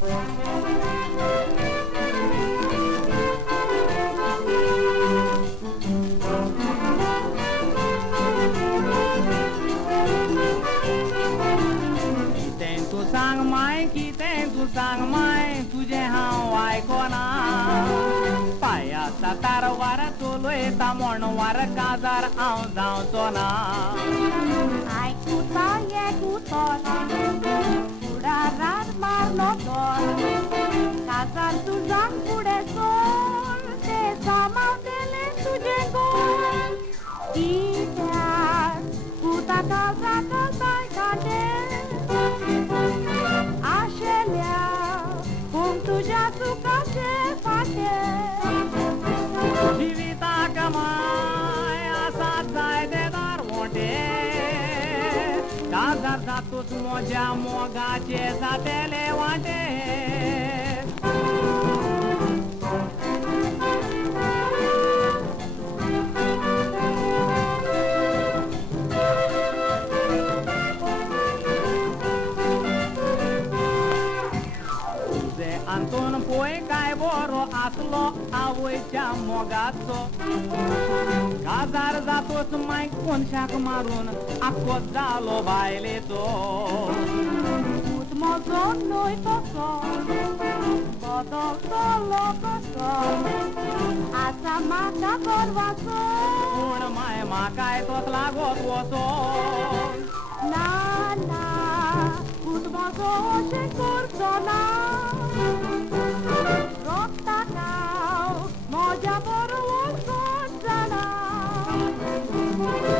तू सांग माय कितें तू सांग माय तुझे हांव आयकोना पायाचा तारवार चलयता म्हणवार काजार हांव जावचो ना आयकुता एकूतोर फुडारार मारलो दोर काजार तुजाक फुडें सोर ते सामावलेले तुजे गोर कित्याक तूं ताका जाताय काटे आशेल्या पूण तुज्या चुकाचे फाटे जिविताक माय आसात जायते दारवोटे काजार जातूच म्हज्या मोगाचे जातेले वाटे आंतून पोय काय बरो आसलो आवयच्या मोगाचो काजार जातोच माय कोनशाक मारून आख्खोच जालो बायलेचो भूत म्हजो न्हय तसो बदलतलो कसो आसा म्हाका गर्वाचो पूण माय म्हाकाय तोच लागोत वचो ना ना भूत म्हजो अशें करचो ना म्हज्या बरोबर सोद जाणा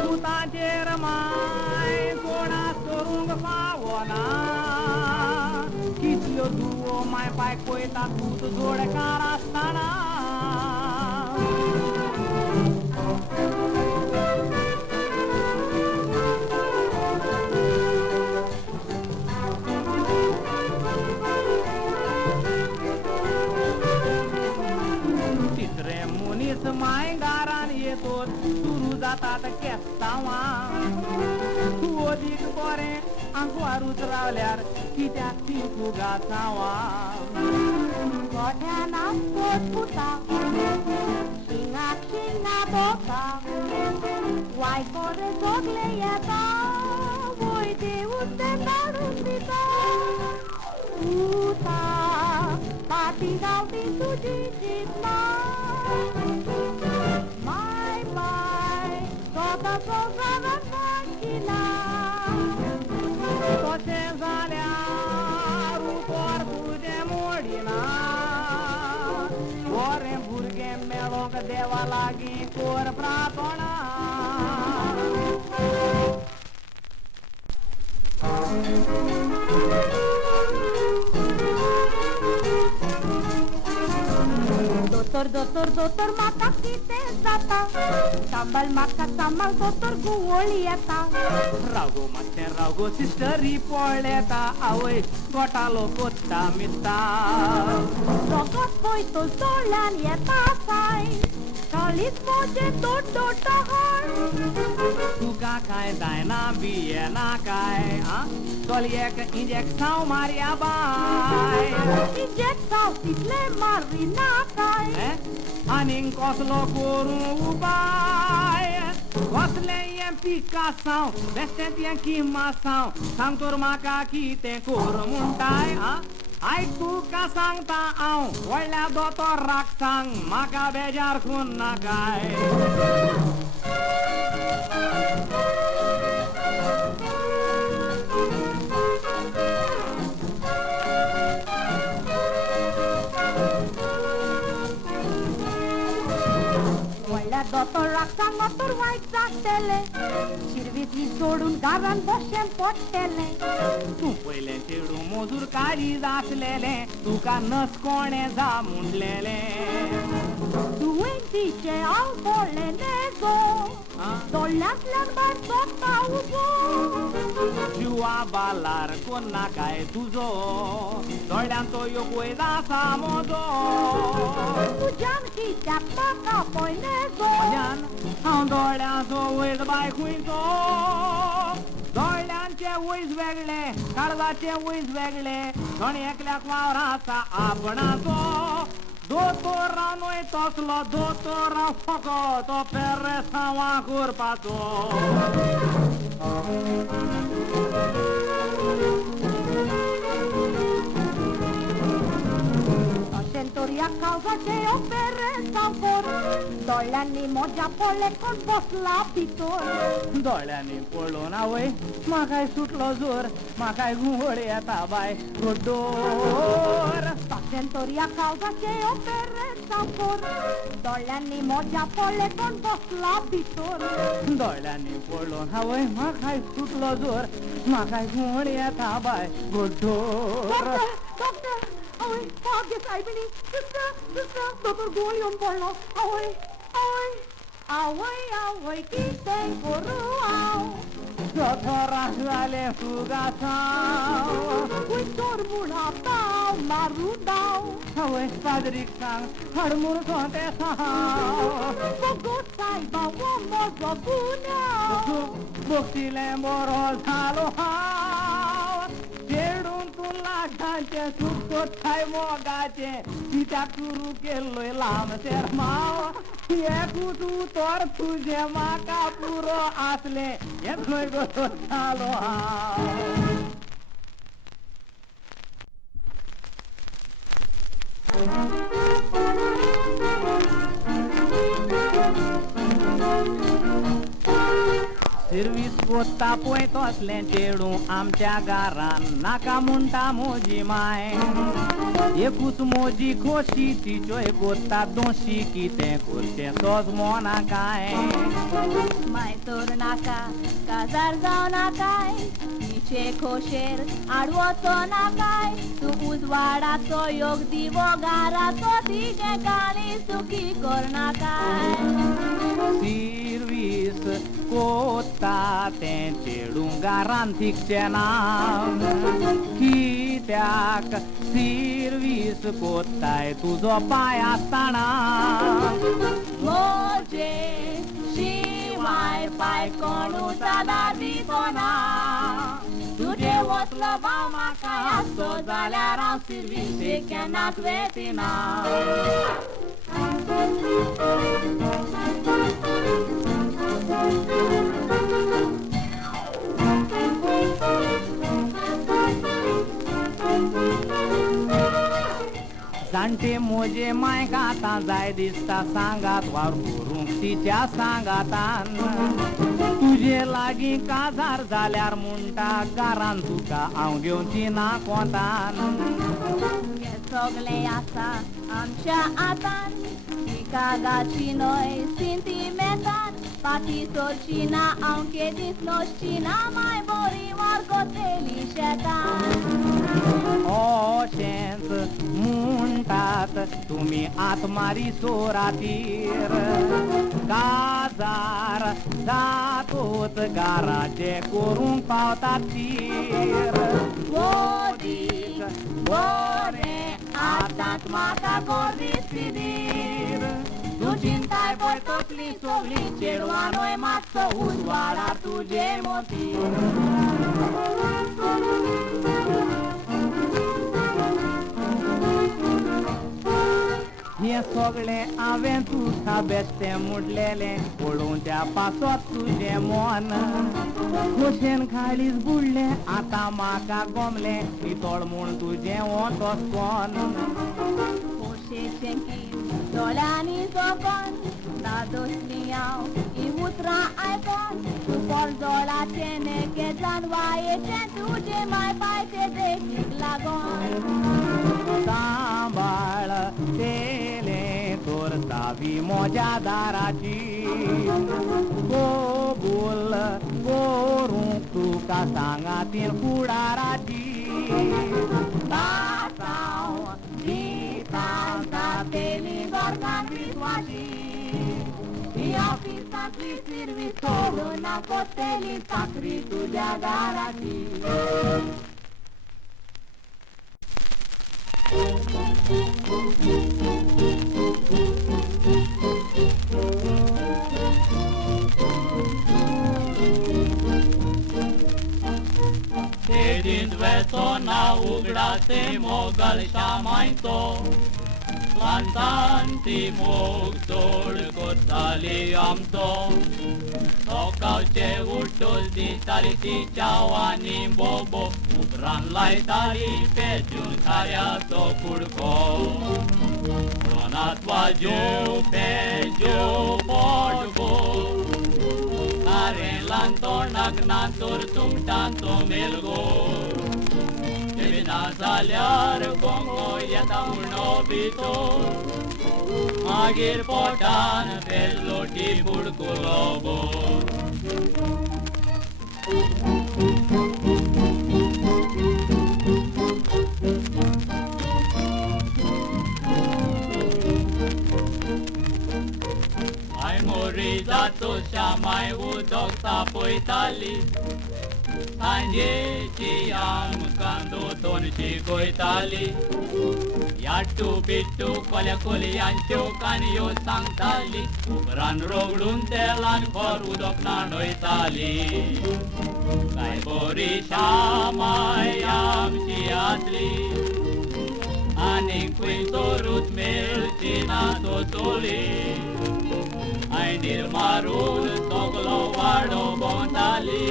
भुताचेर माय कोणाक करूंक पावना कितल्यो धुवो माय पाय पळयता भूत जोडकार आसतना माय गारान येतो सुरू जातात केस्तांवां तूं अदीक बरें आंकवारूच रावल्यार कित्याक ती तुगा चावां गोठ्यान आसत फुटा शिंगाक शिंगा बोका वायट बरें सगले येता वय देवूच ते काडून दिता उता पाटी गावठी तुजी चिंतना माय बाय स्वताचो जाणात नाशिना तशें जाल्यार उतर तुजें मोडिना बरें भुरगें मेळोंक देवा लागीं कर प्रार्थना दोतोर दोतोर दोतोर म्हाका कितें जाता सांबाळ म्हाका सांबाळ दोतोर गुवळी येता रावगो मातशें रावगो सिस्टरी पळयता आवय गोठालो कोत्ता मित्ता रगत पळयतो दोळ्यान येता साय काळीच म्हजे दोट दोट तुका काय जायना बियेना काय चलयेक इंजेक्शन मारया बाय इंजेक्शन तितले मारिना काय आनीक कसलो करूं उपाय कसलें हें पिकासांव बेश्टेंच हें किमासांव सांग तर म्हाका कितें कर म्हणटाय आयक तुका सांगता हांव व्हडल्या दोतोराक सांग म्हाका बेजार करून नाकाय दोतोराक सांग तर वायट जातले शिरवीची सोडून घरान बशें पडटले तूं पयलें चेडू मजूर काळीज आसलेलें तुका नस कोणें जा म्हणलेलें दुयेंतीचे हांव पडलें नेजो दोळ्यांतल्यान भायर सोदता उजो जिवा बालार कोण नाकाय तुजो दोळ्यान तो योग वयद आसा म्हजो तुज्यान कित्याक म्हाका पयलें जो हांव दोळ्यांचो वयद बाय खुंयचो दोळ्यांचे वयज वेगळे काळजाचे वयज वेगळे धण एकल्याक वावराचा आपणाचो दोतोरानोय तसलो दोतोरा फकत पेरेसावा करपाचो Sentoria causaचे पेरेसा कोर दोळ्यांनी मोज्या पडले कोण बसला भितर दोळ्यांनी पडलो ना वय म्हाकाय सुटलो जोर म्हाकाय घुंवळ येता बाय गोड्डोर Sentoria causaचे पेरेसा कोर दोळ्यांनी मोज्या पडले कोण बसला भितर दोळ्यांनी पडलो ना वय म्हाकाय सुटलो जोर म्हाकाय घुंवळ येता bye गोड्डोर Doctor, away, foggy saibini, sister, Dr. Golion Polo, away, kiten koruau. Dotora zale fugação, Ui, tormuna tau, marudau. away, padric sang, harmur conte sao. Fogo saiba, uomo zobunau. Boxile moros halo hao, चेडून तुला घाचे सुटतो थाय मोगाचे तिच्या कुरू केलोय लांब शर्माव एकू तू तोर तुझे माका पुरो असले येतोय गो चालो हाव सर्विस कोत्ता पळयतोसलें चेडूं आमच्या घरान नाका म्हणटा मोजी माय एकूच मोजी खोशी तिच्योय कोत्ता दोशी कितें करचें सोजमो नाकाय माय तोर नाका काजार जाव नाकाय तिचे खोशेर आडवोचो नाकाय तू उजवाडाचो योग दिवो घराचो तिचे काळी सुखी कर नाकाय सर्विस कोत्ता तें चेडूं घरान थिकचें ना कित्याक सर्विस कोत्ताय तुजो पाय आसतना मोजे शिवाय पाय कोणू सादार दिसना तुझे वचलो भाव म्हाका आसतो जाल्यार हांव सर्विसेक केन्नाच वेटिना जाणटे मोजे मायक आतां जाय दिसता सांगात वार करूंक तिच्या सांगातान तुजे लागीं काजार जाल्यार म्हणटा घरान तुका हांव घेवची ना कोंतान हे सगळें आसा आमच्या हातान कागाची न्हय सेंटिमेंटान पाटी सोडची ना हांव केदीस नसची ना माय बरी वार कोतेली शेतान अशेंच म्हणटात तुमी आत्मारी सोरातीर काजार जातोच घराचे करूंक पावतात तीर मोदीक बरें आतांच म्हाका कोर दिसतीर तूं चिंताय पळय तसली सगळी चेडवानोय मातसो उजवाडार तुजे मोती हे सगळें हांवें तुका बेश्टें मुडलेलें पळोवच्या पासत तुजें मन खोशेन काळीज बुडलें आतां म्हाका गमलें नितळ म्हूण तुजें वतोस कोण खोशेचें गीत दोळ्यांनी जोकोन दादोसली हांव ही उतरां आयकोन तूं पडजोळाचें नेके जानवायेचें तुजें माय पायचे देखीक लागोन सांबाळ तेले तोर चावी मोज्या दाराची कबूल करूंक तुका सांगातीन फुडाराची बासांव गितां जातेली गोरकान विस्वाशी ही ऑफिसांतली सर्वीस सोडून हांव कोत्तेली चाकरी तुज्या दाराची It is Svetona ugrate mogal shamaito Lantanti mugdol kotali amto Tokau ce utul di tali ti chawani bobo Ubran lai tali pe juntaria to kurko Ronat waju pe ju borgo Are lantor nagnantor tum tanto melgo Kevina saliar kongo yata unobito Magir potan bello ti burkulobo Ai morizato mai udok tapoi tali Sanjeci am kando ton chico itali Yattu bittu kolya kolyancho kanyo sangtali Ubran roglun telan kor udok nano itali Kai bori shamai am siatli Ani quintorut melcina totoli Ainil marul soglo vardo bontali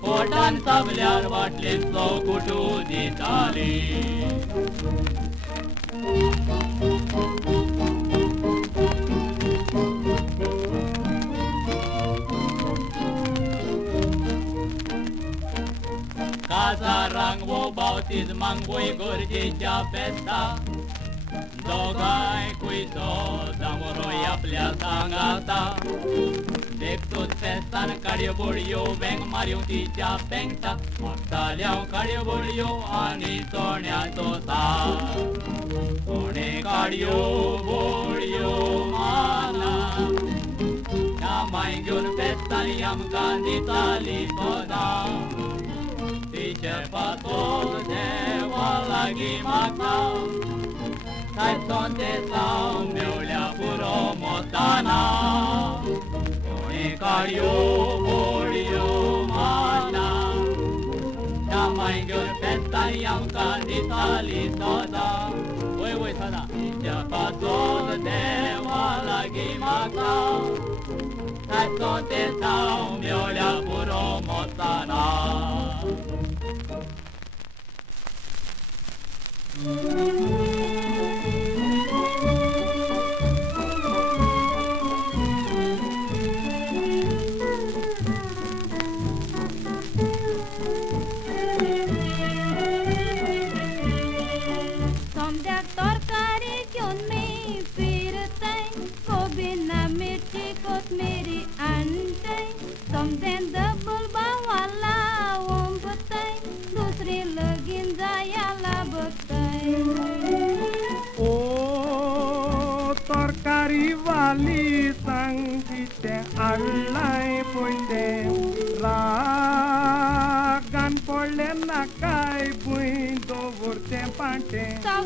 Potan sablyar vatlin so kutu ditali Kazarang wo bautismang voi gorjicha festa Dogai cuiso damoroi aplia sangata Dectus festan carioburio veng mariu ticha pengta Mortaliau carioburio ani sonia tosa One carioburio mana Namai gyun festan yam canditali toda Tiche pato de walagi makau Sai sonte sau meulea puro motana One cario borio mana Namai gyur festa yam canditali soda Oi soda Tiche pato de walagi makau Sai sonte sau meulea puro motana Somdea torcare chionni pirtai Kobina mirchi kosmiri antai Somdea double bawala umbatai Dusri lagin jayala batai O torcari vali sangite allai puite Ragan pole nakai puindo vorte pante Sau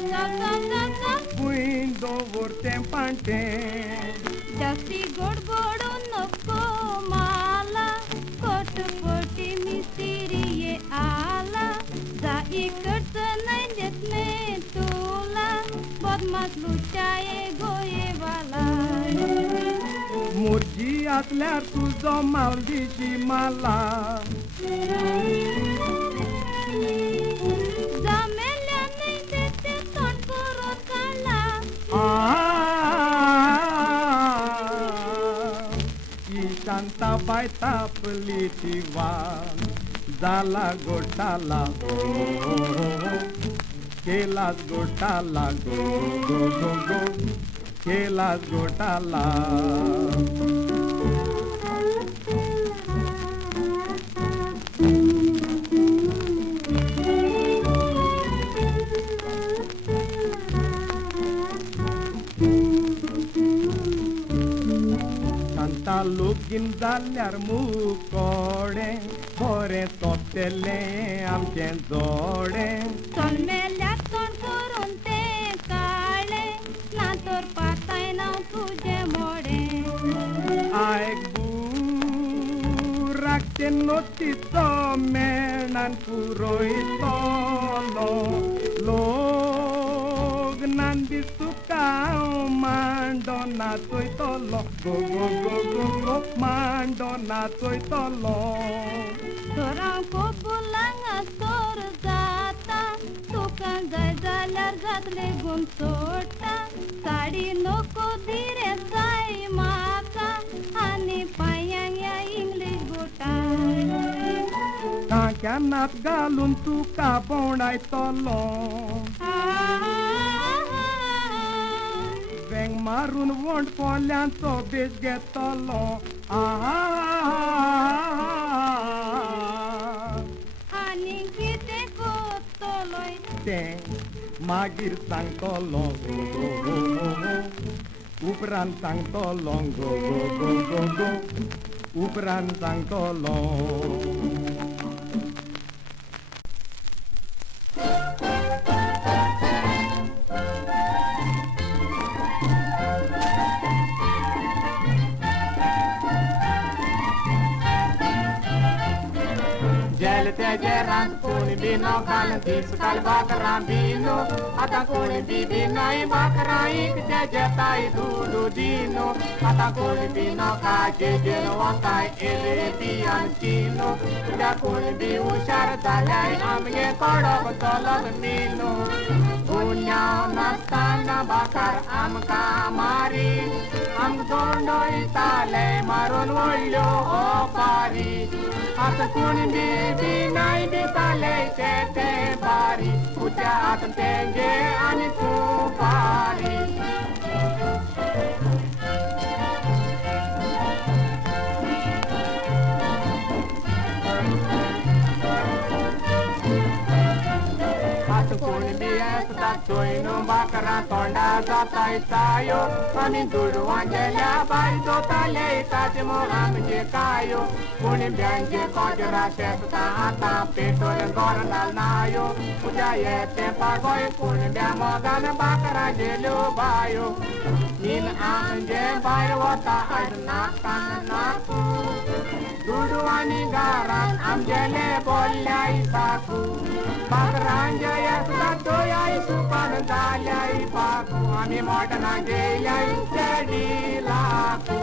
Puindo vorte pante Dasti god bodu nokko mala Kot poti mistiri ye ala Za ikat nai detne tula Badmas luchaye goye vala Murgi asler tuzo maldici mala Zamelia nai dete ton puro kala Santa baita pelitiwa Zala gotala Kelas gotala go go go go Kelas gotala Santa lugin zalyar mukode Bore totele amchen zode Ton melia ton kurunte kale Na tor patai na tuje mode Aek burak te notito menan puroi tolo log nandi suka mandona toy tolo go go go go go mandona toy tolo Torang ko pulang asor jata tukang jalar gatle gunsota sadi noko dire sai maka ani payang ya English gota kanat galun tuka bonai tolo Beng marun wont polyan so bisget tolo ani kite ko toloi Deng magir sang tolong go go go go Uperan sang tolong go go go go go Uperan sang tolong Jelite jeran kuni bino kalan tisukal bakaran bino Ata kuni bibino I bakaran ik jetai dudu dino Ata kuni bino ka jejeno wakai ele bian chino Ja kuni bi ushar dalai amge kodok tolok mino Punya nastana bakar am kamari Am dondo itale marun wolyo opari Ata kuni bibi nai bitale tete bari Utia atan tenge ani kupari Ata kuni bias tatoi no bakara tonda zatai tayo Amin dudu anjela bai totale tajmo amje kayo Kuni bianje kojra shesta ata petore goranal nayo Puja yete pagoi kuni biamo gana bakara jelu bayo Nin anje bayo wata adna kanaku Dudu ani garan amjele bollai saku Bakaranja ya satu ya isupan dalya ipaku Ami modana jaya jadi laku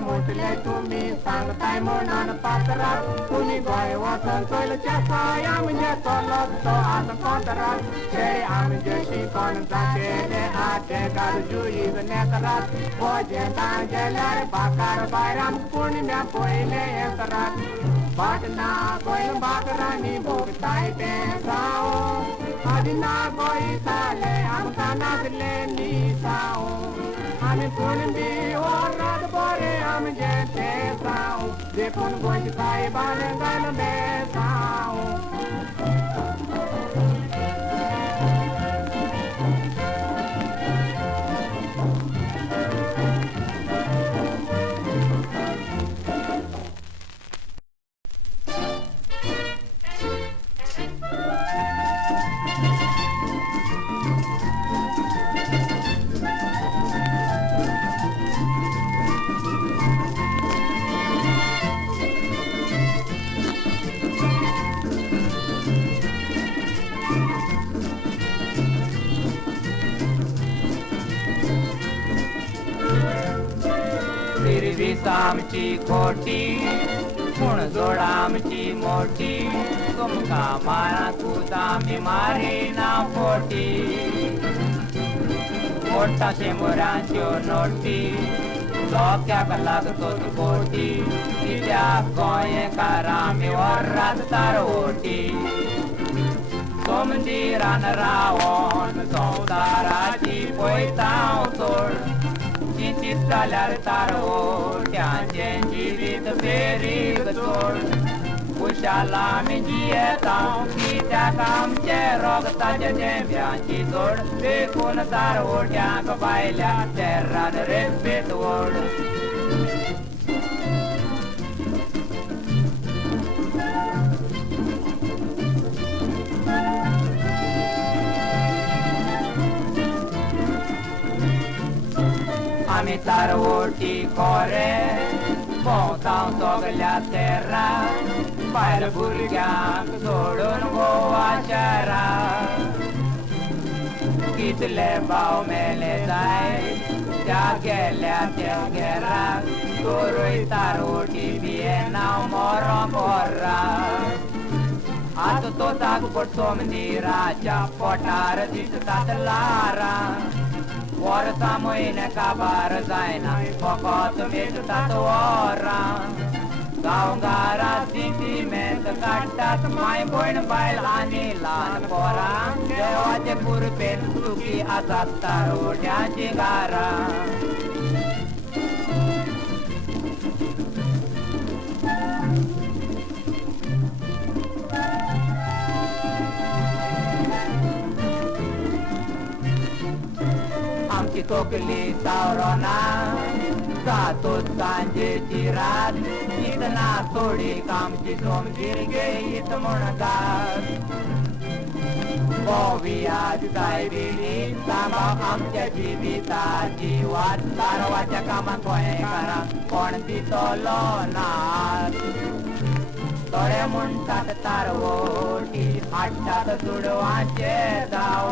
Mutile tumi sangtai monan patrat Kuni goy wasan soil chasa amje tolot to atan kontrat Sheri amje shi kon zakele ate garju iz nekarat Oje tangelar bakar bayram kuni me poile entarat Batna goy bakarani bogtai pe sao Adina goy tale am kanadle ni sao Ami punbi orad bore am jete sao De pun goy sai balengan be sao आमची खोटी पूण जोड आमची मोठी तुमका मारा तुझा मी मारी ना पोटी मोठा शेंबुरांच्यो नोटी डोक्याक लागतो पोटी तिच्या गोंयकारा मी वरात तार ओटी सोमजी रान रावण संवसाराची पयताव चोड चिंतीत जाल्यार तार ओट्यांचे जिवीत फेरीक चोड खुशाल आमी जियेताव कित्याक आमचे रोगताचे जेंव्यांची जोड देखून तार ओट्यांक बायल्या तेर्रान रेपेत ओड आमी तारवोटी कोरे भोंवताव सगल्या तेरा बायल भुरग्यांक सोडून गोवा शाराक कितले भाव मेले जाय त्या गेल्या त्या घराक तोरूय तारवोटी बिये नांव मोरो मोरा आत तो ताक पडतो मंदिराच्या पोटार दिसतात लारा वर्सां म्हयने काबार जायना फकत मेटतात वरां गांवगारा दिती मेत काडटात माय भयण बायल आनी ल्हान पोरां देवाचे कुरपेन सुखी आसात तारवट्याची गारां आमची तोकली तावरोना जातो सांजेची रात इतना थोडी कामची सोमगीर घेईत म्हणगात बोवी आज काय बिडी सांबाळ आमच्या जिविताची वाट तारवाच्या कामाक गोंयकारांक कोण दितलो नात थोडे म्हणटात तारवोटी हाडटात चुडवांचे जाव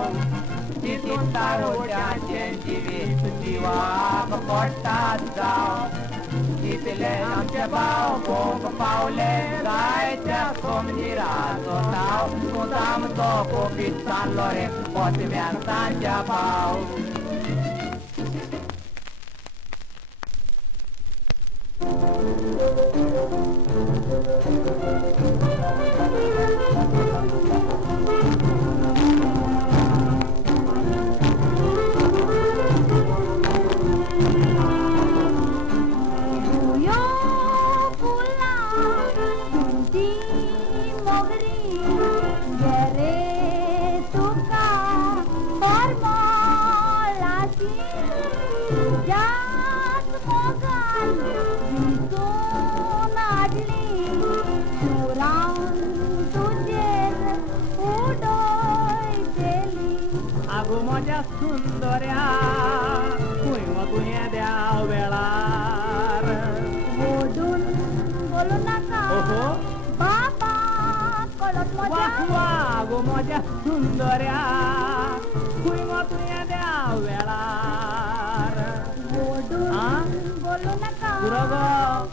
तितून तारवट्याचे जिवीत जिवाक पडटात जाव इतले आमचे भाव भोग पावले जायत्या सोमजिराचो ताव मुदाम तो कोपीत चाललो रे पोतम्यान तांच्या भाव माझ्या सुंदर्या तुया द्या वेळार ओढून बोलू नका बाबा कळत वाह गो माझ्या सुंदर्या तुया द्या वेळार ओढून बोलू नका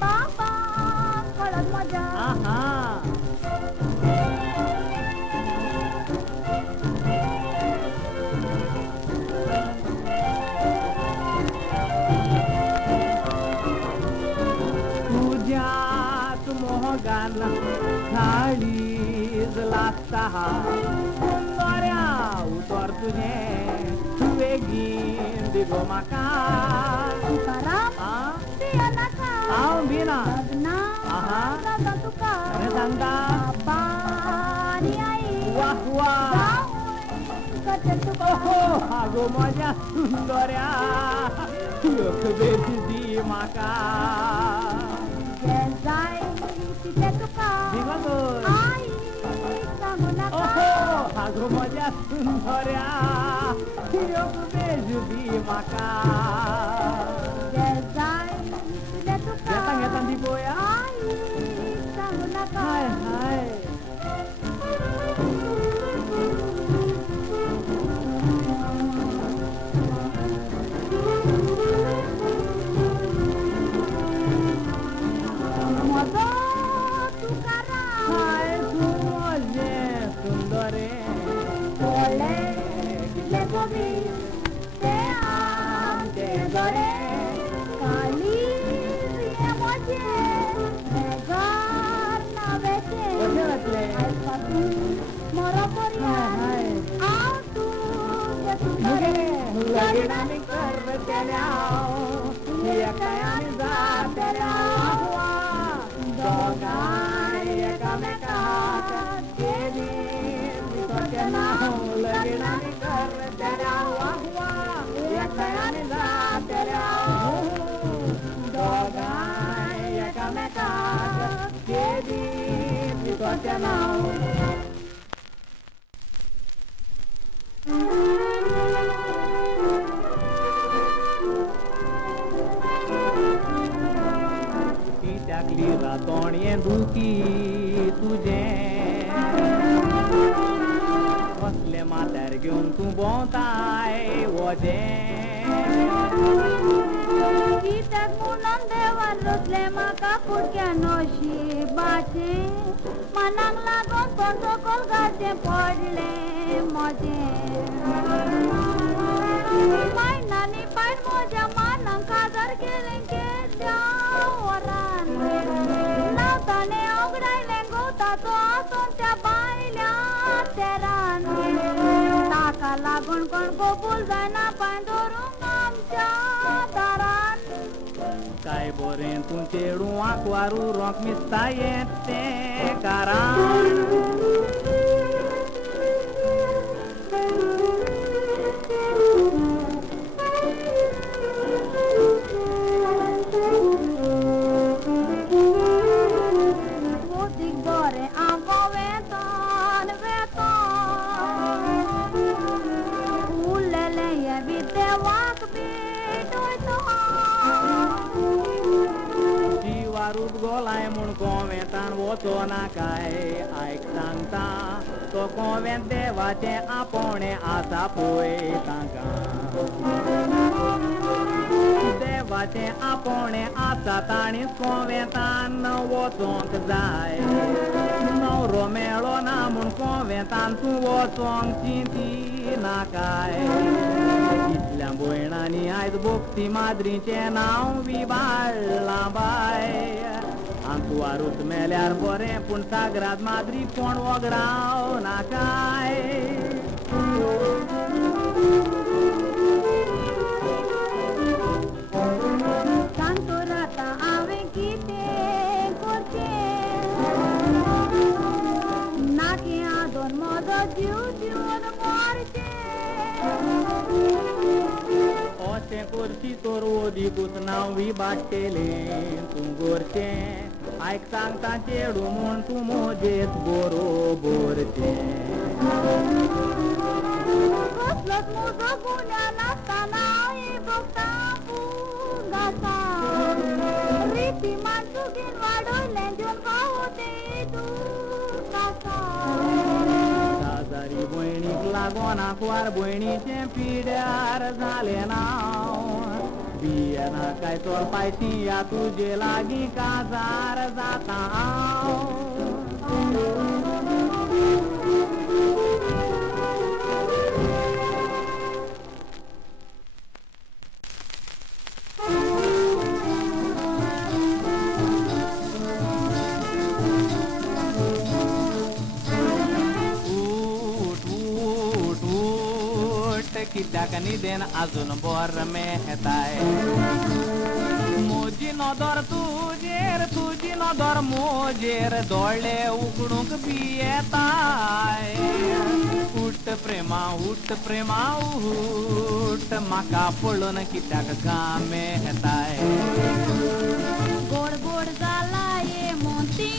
बाबा कळत मजा मोहगाना थाळीज लागता सुंदर्या उतर तुझे बेगीन दिगो म्हाका हांव बिना तुका सांगता वाह वाह आगो माझ्या सुंदर्या एक बेज दी म्हाका जाय तिथे तुका आई सांगू नका आगो माझ्या सुंदर्या एक बेज दी म्हाका जाय तिथे तुका घेता दी पोया आई सांगू नका हाय हाय लगीनामी करतल्या एकट्याने जातल्या दोगांय एकामेकाक केली तिकोचे नाव लगीनामी करतल्या एकट्याने जातल्या दोगांय एकामेकाक केली तिकोचे नाव धाकली रातोणये दुखी तुझे कसले माथ्यार घेवन तूं भोंवताय वजे कित्याक म्हणून देवान रचले म्हाका फुटक्या नशिबाचे मनाक लागून पण सकल गाचे पडले म्हजे मायनांनी पायन म्हज्या मानाक काजार केले केद्या वरान नावताने ओगडायले गवताचो आसून त्या बायल्या तेरान ताका लागून कोण कबूल जायना पांय धरूंक आमच्या दारान काय बरें तूं चेडूं आंकवारू रोंक मिस्ता येतें कारण मोदीक बरें आंगो वेतन उरलेलें हें बी देवाक भेटयता जीवारूच गोलाय म्हूण कोंवेतान वचो नाकाय आयक सांगता तो कोंवेंत देवाचें आपोणें आसा पळय तांकां देवाचें आपोणें आसा ताणीच कोंवेतान वचोंक जाय नवरो मेळो ना म्हूण कोंवेतान तूं वचोंक चिंती नाकाय इतल्या भयणांनी आयज भोगती माद्रीचें नांव विबाळ्ळां बाय आंकवारूच मेल्यार बरें पूण सागरांत माद्री कोण वगडाव नाकाय सांगतो राता हांवें कितें करचें नाकी आदोन म्हजो जीव दिवन मरचें अशें करची तर ओदीकूच नांव विबाट्टेलें तूं गोरचें आयक सांगता चेडू म्हूण तूं म्हजेच बरोबरचें कसलोच म्हजो गुन्या नासतना हांवें भोगता गासा रिती मानसुगीन वाडयलें जेवन खावो तें दूर कासा काजारी भयणीक लागोन आंकवार भयणीचें पिड्यार जालें नांव बियेना काय चोर पायसी या तुजे लागीं काजार जाता हांव कित्याक न्हिदेन अजून बोर मेहताय मोजी नदर तुजी नदर मोजेर दोळे उकडूंक बी येताय उठ प्रेमा उठ म्हाका पळोवन कित्याक गामे येताय गोड गोड जाला ये मोती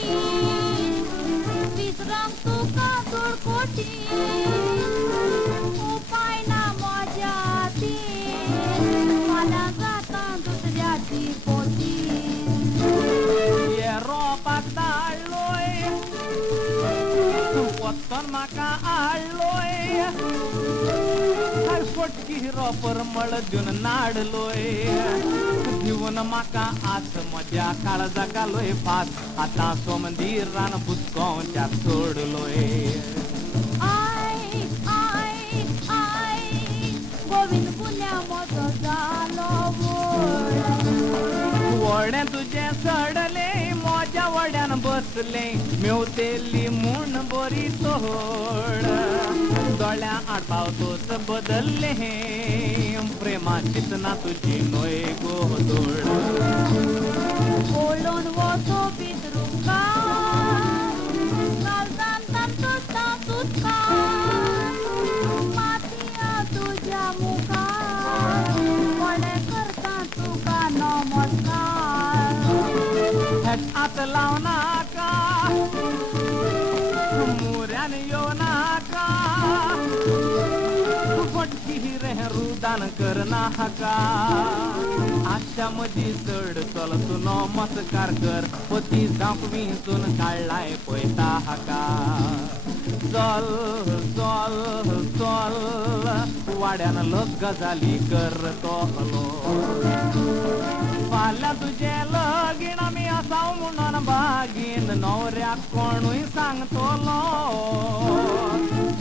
विसरांक तुका तुळकोटी उपाय ना म्हज्या ती फाल्यां जाता दुसऱ्याची पोती ये रोपाक धाडलोय वचोन म्हाका हाडलोय फटकी रोपर मळ दिवन नाडलोय दिवन म्हाका आस म्हज्या काळजा घालोय फास आतां सोमंदिरान बुसकोवच्याक सोडलोय गोविंद पुण्या म्हजो जालो व्हडें तुजें सडले म्हज्या वड्यान बसले मेवतेली म्हूण बरी तोड दोळ्या आडपाव तोच बदल्ले प्रेमा चितना तुजी नोय गोदोड ओळोन वचो पितरूका घालतान तांतोता सुतका मातया तुज्या मुखार कोणे करता तुका नमस्कार हात लाव नाका मोऱ्यान येव नाका फटकी रे रुदान कर नाका अशा मधी चढ चल तू नमस्कार कर होती जांक विंचून काढलाय पयता हाका चल चल चल वाड्यान लस गजाली करतो फाल्यां तुझे लगीण आमी आसाव म्हणून बागीन नवऱ्याक कोणूय सांगतलो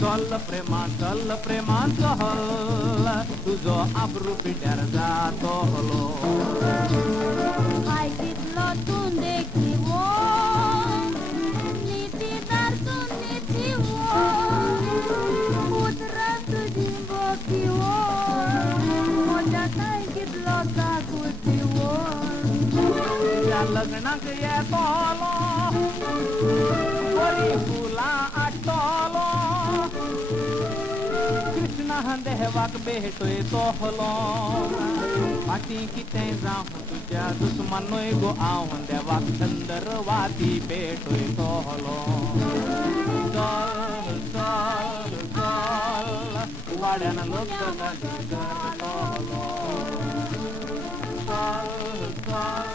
चल प्रेमान चल तुजो आबरू पिड्यार जातलो काय कितलो तूं देखीवो नीतीदार तूं नीतीवो उतरां तुजी बोकीवो म्हज्या काय कितलो काकुतीवो त्या लग्नाक येतलो बरी फुलां आटलो कृष्णा देवाक भेटयतलो फाटीं कितें जावं तुज्या दुस्मानूय गो हांव देवाक सुंदर वाती भेटयतलो चल चल चल वाड्यान लोक गजाली करतलो चल चल